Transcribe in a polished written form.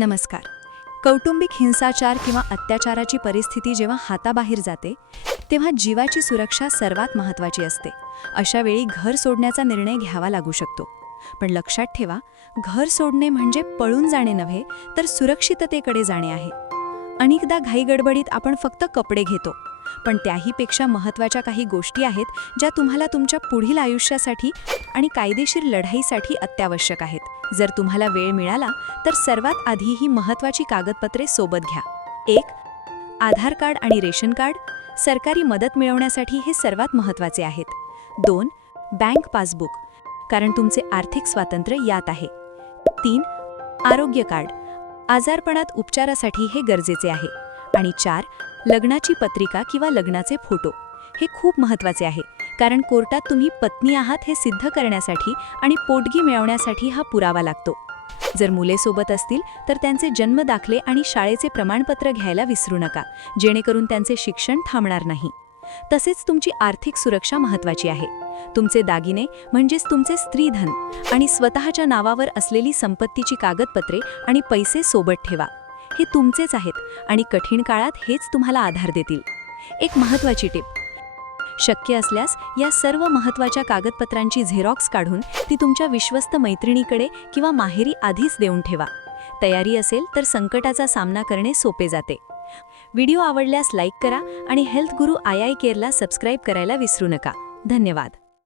नमस्कार. कौटुंबिक हिंसाचार किंवा अत्याचाराची परिस्थिती जेव्हा हाताबाहेर जाते तेव्हा जीवाची सुरक्षा सर्वात महत्त्वाची असते. अशा वेळी घर सोडण्याचा निर्णय घ्यावा लागू शकतो. पण लक्षात ठेवा, घर सोडणे म्हणजे पळून जाणे नव्हे, तर सुरक्षिततेकडे जाणे आहे. अनेकदा घाईगडबडीत आपण फक्त कपडे घेतो, पण त्याहीपेक्षा महत्त्वाच्या काही गोष्टी आहेत ज्या तुम्हाला तुमच्या पुढील आयुष्यासाठी आणि कायदेशीर लढाईसाठी अत्यावश्यक आहेत. जर तुम्हाला वेळ मिळाला तर सर्वात आधी ही महत्त्वाची कागदपत्रे सोबत घ्या. 1. आधार कार्ड आणि रेशन कार्ड. सरकारी मदत मिळवण्यासाठी हे सर्वात महत्त्वाचे आहेत. 2. बँक पासबुक, कारण तुमचे आर्थिक स्वातंत्र्य यात आहे. 3. आरोग्य कार्ड. आजारपणात उपचारासाठी हे गरजेचे आहे. आणि 4. लग्नाची पत्रिका किंवा लग्नाचे फोटो. हे खूप महत्त्वाचे आहे, कारण कोर्टात तुम्ही पत्नी आहात हे सिद्ध करण्यासाठी आणि पोटगी मिळवण्यासाठी हा पुरावा लागतो. जर मुले सोबत असतील तर त्यांचे जन्म दाखले आणि शाळेचे प्रमाणपत्र घ्यायला विसरू नका, जेणेकरून त्यांचे शिक्षण थांबणार नाही. तसेच तुमची आर्थिक सुरक्षा महत्त्वाची आहे. तुमचे दागिने म्हणजेच तुमचे स्त्रीधन आणि स्वतःच्या नावावर असलेली संपत्तीची कागदपत्रे आणि पैसे सोबत ठेवा. हे तुमचेच आहेत आणि कठीण काळात हेच तुम्हाला आधार देतील. एक महत्त्वाची टिप: शक्य असल्यास या सर्व महत्त्वाच्या कागदपत्रांची झेरॉक्स काढून ती तुमच्या विश्वस्त मैत्रिणीकडे किंवा माहेरी आधीच देऊन ठेवा. तयारी असेल तर संकटाचा सामना करणे सोपे जाते. व्हिडिओ आवडल्यास लाईक करा आणि हेल्थ गुरु आई केअरला सबस्क्राईब करायला विसरू नका. धन्यवाद.